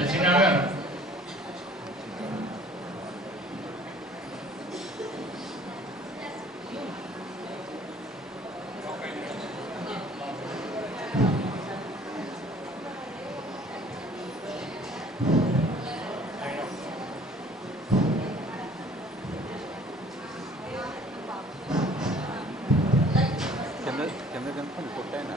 సత్యనారాయణ గారు కింద కింద కనుక్కోండి కొట్టైనా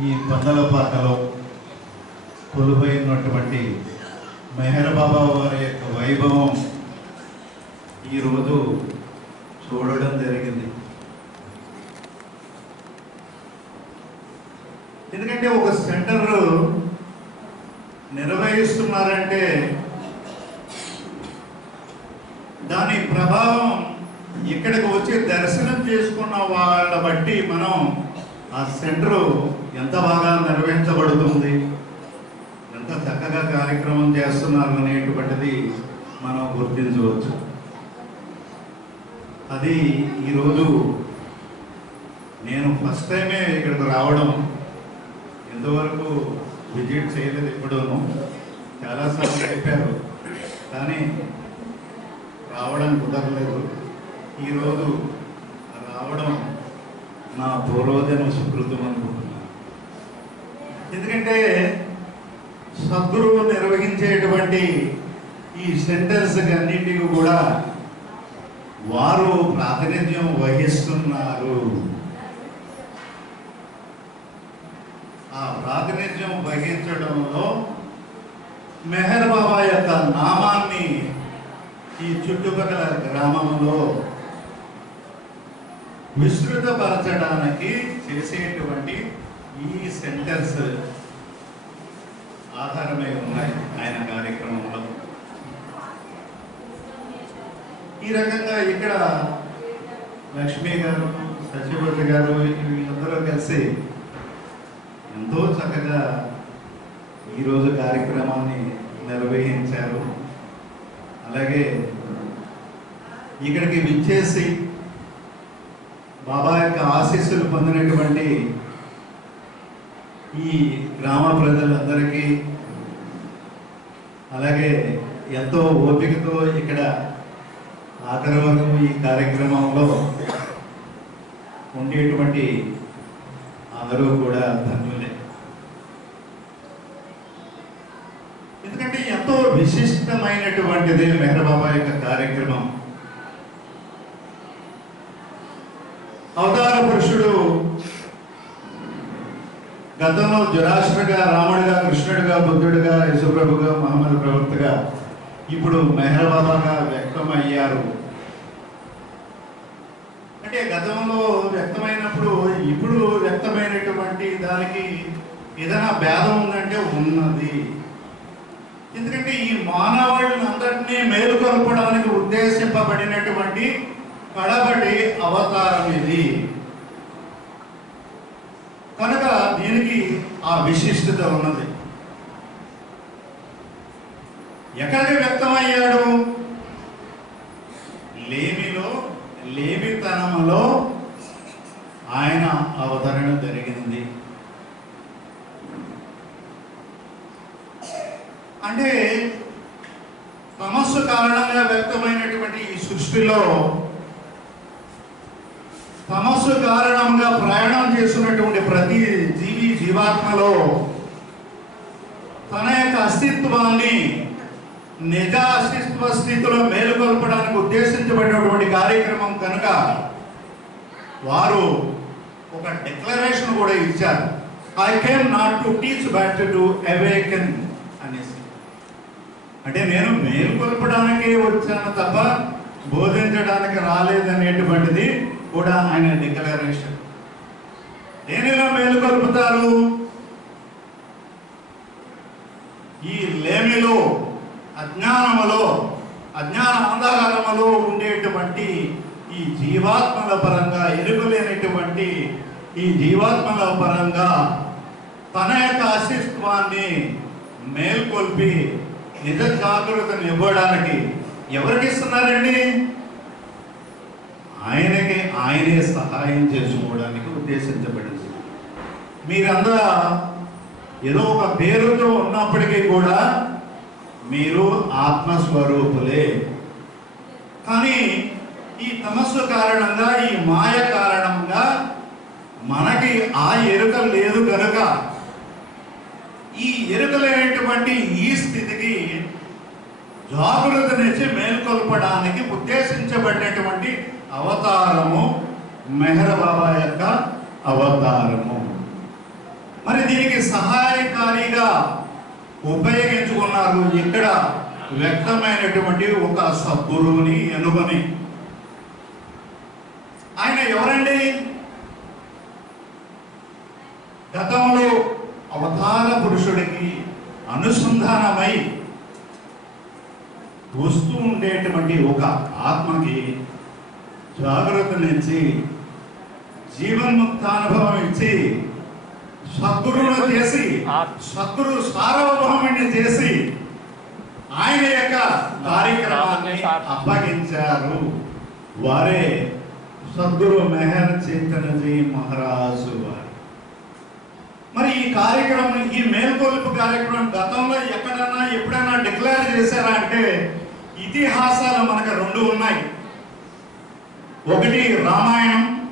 ఈ పందలపాకలో కొలువైనటువంటి మెహర్ బాబా వారి యొక్క వైభవం ఈరోజు చూడడం జరిగింది. ఎందుకంటే ఒక సెంటర్ నిర్వహిస్తున్నారంటే దాని ప్రభావం ఇక్కడికి వచ్చి దర్శనం చేసుకున్న వాళ్ళ బట్టి మనం ఆ సెంటర్ ఎంత బాగా నిర్వహించబడుతుంది ఎంత చక్కగా కార్యక్రమం చేస్తున్నారు అనేటువంటిది మనం గుర్తించవచ్చు. అది ఈరోజు నేను ఫస్ట్ టైమే ఇక్కడికి రావడం ఇంతవరకు విజిట్ చేయలేదు ఎప్పుడూను. చాలాసార్లు చెప్పారు కానీ రావడం కుదరలేదు. ఈరోజు రావడం నా పూర్వజన్మ సుకృతం అనుకుంటున్నాను. ఎందుకంటే సద్గురువు నిర్వహించేటువంటి ఈ సెంటర్స్ అన్నింటికి కూడా వారు ప్రాతినిధ్యం వహిస్తున్నారు. ఆ ప్రాతినిధ్యం వహించడంలో మెహర్ బాబా యొక్క నామాన్ని ఈ చుట్టుపక్కల గ్రామంలో విస్తృతపరచడానికి చేసేటువంటి ఈ సెంటర్స్ ఆధారమై ఉన్నాయి ఆయన కార్యక్రమంలో. ఈ రకంగా ఇక్కడ లక్ష్మి గారు సచివతి గారు వీళ్ళందరూ కలిసి ఎంతో చక్కగా ఈరోజు కార్యక్రమాన్ని నిర్వహించారు. అలాగే ఇక్కడికి విచ్చేసి బాబా యొక్క ఆశీస్సులు పొందినటువంటి ఈ గ్రామ ప్రజలందరికీ అలాగే ఎంతో ఓపికతో ఇక్కడ ఆఖరి వరకు ఈ కార్యక్రమంలో ఉండేటువంటి అందరూ కూడా ధన్యులే. ఎందుకంటే ఎంతో విశిష్టమైనటువంటిది మెహర్ యొక్క కార్యక్రమం. అవతార పురుషుడు గతంలో జురాష్ట్రగా రాముడిగా కృష్ణుడిగా బుద్ధుడిగా యశుప్రభుగా మహమ్మద్ ప్రవక్తగా ఇప్పుడు మెహరబాబాగా వ్యక్తమయ్యారు. అంటే గతంలో వ్యక్తమైనప్పుడు ఇప్పుడు వ్యక్తమైనటువంటి దానికి ఏదైనా భేదం ఉందంటే ఉన్నది. ఎందుకంటే ఈ మానవాళ్ళని అందరినీ మేలుకొల్పడానికి ఉద్దేశింపబడినటువంటి కడబడి అవతారం ఇది. కనుక దీనికి ఆ విశిష్టత ఉన్నది. ఎక్కడికి వ్యక్తమయ్యాడు? లేమిలో లేమితనములో ఆయన అవతరణ జరిగింది. అంటే తమస్సు కారణంగా వ్యక్తమైనటువంటి ఈ సృష్టిలో తమస్సు కారణంగా ప్రయాణం చేస్తున్నటువంటి ప్రతి జీవి జీవాత్మలో తన యొక్క అస్తిత్వాన్ని నిజ అస్తిత్వ స్థితిలో మేలుకొల్పడానికి ఉద్దేశించబడినటువంటి కార్యక్రమం కనుక వారు ఒక డిక్లరేషన్ కూడా ఇచ్చారు. I came not to teach but to awaken అనేసి. అంటే నేను మేలుకొల్పడానికి వచ్చాను తప్ప బోధించడానికి రాలేదనేటువంటిది కూడా ఆయన డిక్లరేషన్. దేనిలో మేలుకొల్పుతారు ఈ లేమిలో అజ్ఞానములో అజ్ఞాన అంధకారములో ఉండేటువంటి ఈ జీవాత్మల పరంగా ఎరుగలేనటువంటి ఈ జీవాత్మల పరంగా తన యొక్క అస్తిత్వాన్ని మేల్కొల్పి నిజ జాగ్రత్తను ఇవ్వడానికి ఎవరికి ఇస్తున్నారండి? ఆయనకి ఆయనే సహాయం చేసుకోవడానికి ఉద్దేశించబడింది. మీరందరూ ఏదో ఒక పేరుతో ఉన్నప్పటికీ కూడా మీరు ఆత్మస్వరూపులే. కానీ ఈ తమస్సు కారణంగా ఈ మాయ కారణంగా మనకి ఆ ఎరుక లేదు కనుక ఈ ఎరుక లేనటువంటి ఈ స్థితికి జాగ్రత్త నుంచి మేల్కొల్పడానికి ఉద్దేశించబడినటువంటి అవతారము మెహర్ బాబా యొక్క అవతారము. మరి దీనికి సహాయకారిగా ఉపయోగించుకున్నారు ఇక్కడ వ్యక్తమైనటువంటి ఒక సద్గురువుని అనుభవి ఆయన ఎవరండి? గతంలో అవతార పురుషుడికి అనుసంధానమై వస్తూ ఉండేటువంటి ఒక ఆత్మకి జాగ్రత్తనిచ్చి జీవన్ముక్తానుభవం ఇచ్చి సద్గురును చేసి సద్గురు సార్వభౌముని చేసి ఆయన యొక్క కార్యక్రమాన్ని అప్పగించారు. వారే సద్గురు మెహర్ చైతన్యజీ మహారాజు వారు. మరి ఈ కార్యక్రమం ఈ మేల్కొలుపు కార్యక్రమం గతంలో ఎక్కడన్నా ఎప్పుడైనా డిక్లేర్ చేశారా అంటే ఇతిహాసాలు మనకు రెండు ఉన్నాయి. ఒకటి రామాయణం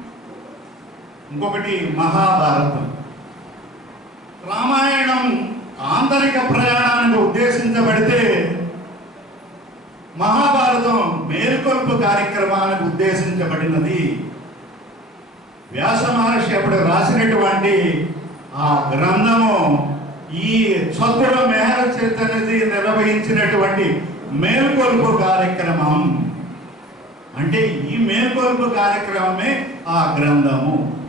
ఇంకొకటి మహాభారతం. రామాయణం ఆంతరిక ప్రయాణానికి ఉద్దేశించబడితే మహాభారతం మేల్కొల్పు కార్యక్రమానికి ఉద్దేశించబడినది. వ్యాస మహర్షి అప్పుడు రాసినటువంటి ఆ గ్రంథము ఈ చతుర మేహర చైతన్యది నిర్వహించినటువంటి మేల్కొల్పు కార్యక్రమం. అంటే ఈ మేల్కొల్పు కార్యక్రమమే ఆ గ్రంథము.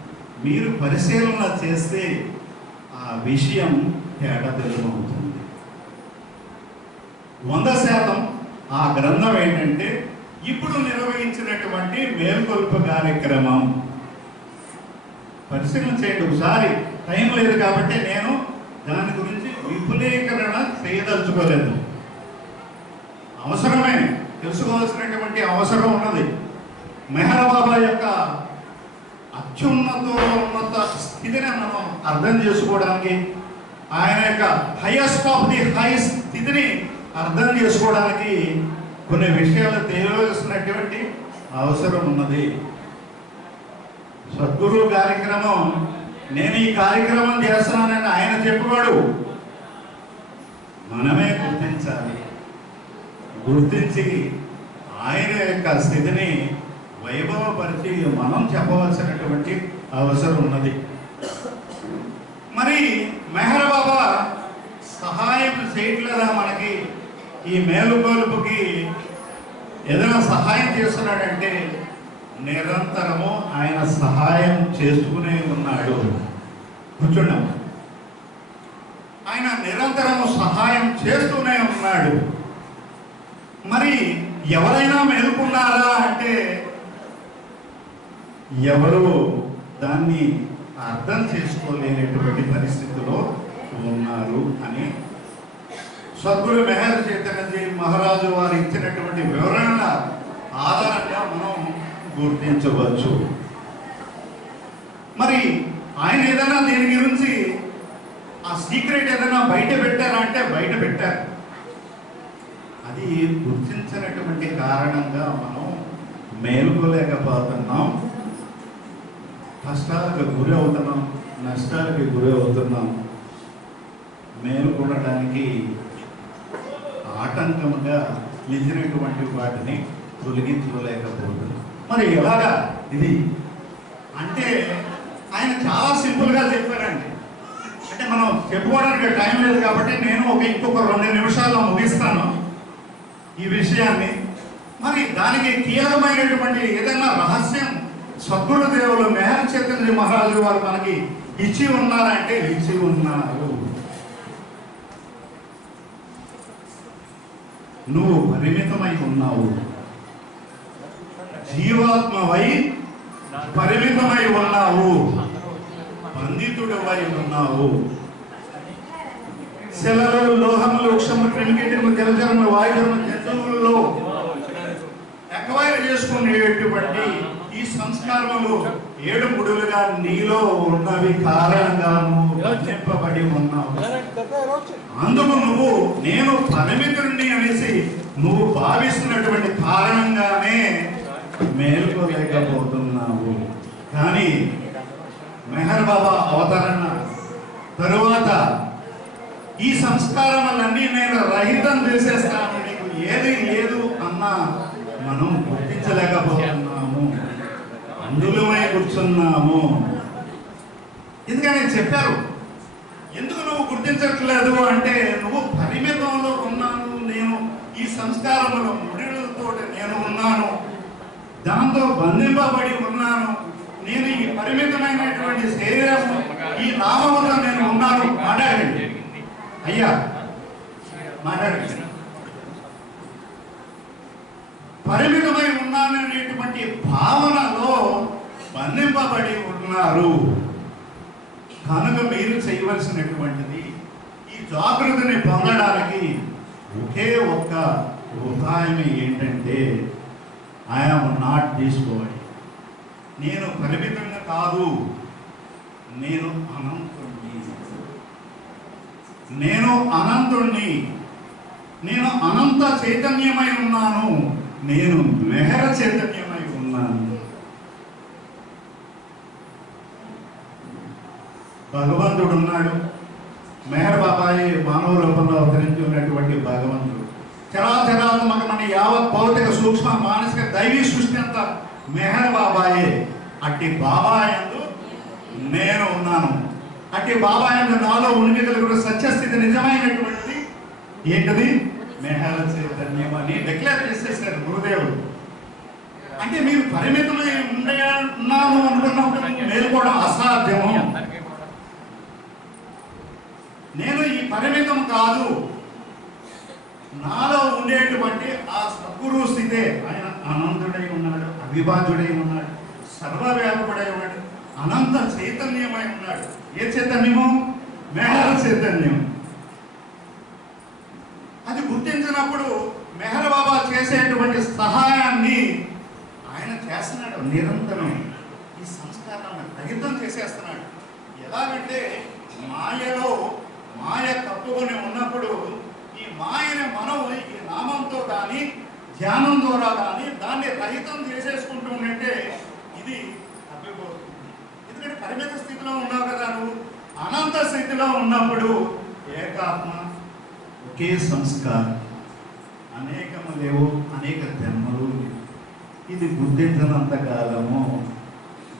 మీరు పరిశీలన చేస్తే ఆ విషయం తేటతెల్లమవుతుంది వంద శాతం ఆ గ్రంథం ఏంటంటే ఇప్పుడు నిర్వహించినటువంటి మేల్కొల్పు కార్యక్రమం. పరిశీలన చేయండి ఒకసారి. టైం లేదు కాబట్టి నేను దాని గురించి విపులీకరణ చేయదలుచుకోలేదు. అవసరమే. తెలుసుకోవాల్సినటువంటి అవసరం ఉన్నది. మెహర్ బాబా యొక్క అత్యున్నత ఉన్నత స్థితిని మనం అర్థం చేసుకోవడానికి ఆయన యొక్క హైయెస్ట్ ఆఫ్ ది హై స్థితిని అర్థం చేసుకోవడానికి కొన్ని విషయాలు తెలియవలసినటువంటి అవసరం ఉన్నది. సద్గురు కార్యక్రమం నేను ఈ కార్యక్రమం చేస్తున్నానని ఆయన చెప్పాడు మనమే గుర్తించాలి. గుర్తించి ఆయన యొక్క స్థితిని వైభవపరిచి మనం చెప్పవలసినటువంటి అవసరం ఉన్నది. మరి మెహర్ బాబా సహాయం చేయట్లేదా మనకి? ఈ మేలుకొలుపుకి ఏదైనా సహాయం చేస్తున్నాడంటే నిరంతరము ఆయన సహాయం చేస్తూనే ఉన్నాడు. కూర్చున్నాం ఆయన నిరంతరము సహాయం చేస్తూనే ఉన్నాడు. మరి ఎవరైనా మేలుకున్నారా అంటే ఎవరు దాన్ని అర్థం చేసుకోలేనటువంటి పరిస్థితిలో ఉన్నారు అని సద్గురు మెహర్ చైతన్యజీ మహారాజు వారు ఇచ్చినటువంటి వివరణ ఆధారంగా మనం గుర్తించవచ్చు. మరి ఆయన ఏదైనా దీని గురించి ఆ సీక్రెట్ ఏదైనా బయట పెట్టారా అంటే బయట పెట్టారు. అది గుర్తించినటువంటి కారణంగా మనం మేలుకోలేకపోతున్నాం. కష్టాలకు గురి అవుతున్నాం నష్టాలకి గురి అవుతున్నాం. మేలుకొనడానికి ఆటంకంగా నిలిచినటువంటి వాటిని తొలగించుకోలేకపోతున్నాం. మరి ఎలాగా ఇది అంటే ఆయన చాలా సింపుల్గా చెప్పారండి. అంటే మనం చెప్పుకోవడానికి టైం లేదు కాబట్టి నేను ఒక ఇంకొక రెండు నిమిషాల్లో ముగిస్తాను. ఈ విషయాన్ని మరి దానికి కీలకమైనటువంటి ఏదైనా రహస్యం సద్గురుదేవ దేవులు మెహర్ చైతన్య మహారాజు వారు మనకి ఇచ్చి ఉన్నారంటే ఇచ్చి ఉన్నారు. నువ్వు పరిమితమై ఉన్నావు. జీవాత్మవై పరిమితమై ఉన్నావు. బంధితుడవై ఉన్నావు. శిలలు లోహములు క్షమ క్రిమికేటము జలచరములు వాయుధములు జంతువులలో ఎక్వైర్ చేసుకునేటువంటి ఈ సంస్కారములు ఏడు ముడులుగా నీలో ఉన్నవి కారణంగా నువ్వు బంధింపబడి ఉన్నావు. అందుకు నువ్వు నేను పరిమితుడిని అనేసి నువ్వు భావిస్తున్నటువంటి కారణంగానే మేల్కోలేకపోతున్నావు. కానీ మెహర్ బాబా అవతరణ తరువాత ఈ సంస్కారములన్నీ నేను రహితం చేసేస్తాను. ఏది లేదు అన్నా మనం గుర్తించలేకపోతున్నాము. అందులమై కూర్చున్నాము. ఎందుకని చెప్పారు? ఎందుకు నువ్వు గుర్తించట్లేదు అంటే నువ్వు పరిమితంలో ఉన్నాను నేను ఈ సంస్కారంలో ముడిలతో నేను ఉన్నాను. దాంతో బంధింపబడి ఉన్నాను. నేను ఈ పరిమితమైనటువంటి శరీరం ఈ నామముతో నేను ఉన్నాను. మాట్లాడండి. అయ్యా మాట్లాడండి. పరిమితమై ఉన్నాననేటువంటి భావనలో బంధింపబడి ఉన్నారు. కనుక మీరు చేయవలసినటువంటిది ఈ జాగ్రత్తని పొందడానికి ఒకే ఒక్క ఉపాయం ఏంటంటే ఐఎమ్ నాట్ తీసుకోవాలి నేను పరిమితంగా కాదు. నేను అనంతుణ్ణి. నేను అనంతుణ్ణి. నేను అనంత చైతన్యమై ఉన్నాను. నేను మెహర చైతన్యమై ఉన్నాను. భగవంతుడు ఉన్నాడు. మెహర్ బాబాయి మానవ రూపంలో అవతరించి ఉన్నటువంటి భగవంతుడు. చరాచరాత్మకమైన యావత్ భౌతిక సూక్ష్మ మానసిక దైవీ సృష్టి అంతా మెహర్ బాబాయే. అట్టి బాబాయందు నేను ఉన్నాను. అట్టి బాబాయందు నాలో ఉనికి కలిగిన సత్యస్థితి నిజమైనటువంటిది ఏంటది? మెహర్ చైతన్యం అని డిక్లేర్ చేసేసారు దేవుడు అంటే మీరు పరిమితులు ఉండే ఉన్నాను అనుకున్నప్పుడు కూడా అసాధ్యము. నేను ఈ పరిమితం కాదు. నాలో ఉండేటువంటి ఆ సద్గురు స్థితే ఆయన అనంతుడై ఉన్నాడు అవిభాజుడై ఉన్నాడు సర్వవ్యాపకుడై ఉన్నాడు అనంత చైతన్యమై ఉన్నాడు. ఏ చైతన్యము? మెహర చైతన్యం. అది గుర్తించినప్పుడు మెహర్ బాబా చేసేటువంటి సహాయాన్ని ఆయన చేస్తున్నాడు నిరంతరం. ఈ సంస్కారాన్ని రహితం చేసేస్తున్నాడు. ఎలాగంటే మాయలో మాయ తప్పుకొని ఉన్నప్పుడు ఈ మాయని మనం ఈ నామంతో కానీ ధ్యానం ద్వారా కానీ దాన్ని రహితం చేసేసుకుంటూ ఉంటే ఇది తప్పిపోతుంది. ఎందుకంటే పరిమిత స్థితిలో ఉన్నావు కదా నువ్వు. అనంత స్థితిలో ఉన్నప్పుడు ఏకాత్మ ఒకే సంస్కారం. అనేకము లేవు అనేక జన్మలు ఇది గుర్తించినంత కాలము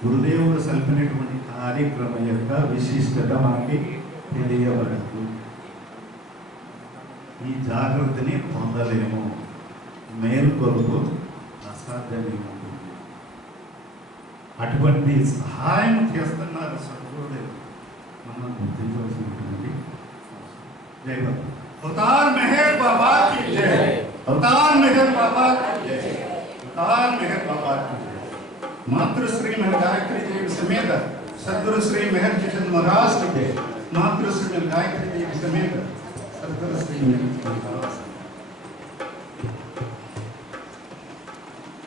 గురుదేవుడు సల్పినటువంటి కార్యక్రమం యొక్క విశిష్టత మనకి తెలియబడదు. ఈ జాగ్రత్తని పొందలేము. మేల్కొలుపు అసాధ్యమేమో అటువంటి సహాయం చేస్తున్నారు సద్గురుదేవుడు. మనం గుర్తించవలసినటువంటి జై भूतान मेहर बाबा की जय। भूतान मेहर बाबा की जय। भूतान मेहर बाबा की जय। मातृ श्री मेहर गायत्री देव समेत सदगुरु श्री मेहर किशन महाराज की जय। मातृ श्री मेहर गायत्री देव समेत सदगुरु श्री मेहर महाराज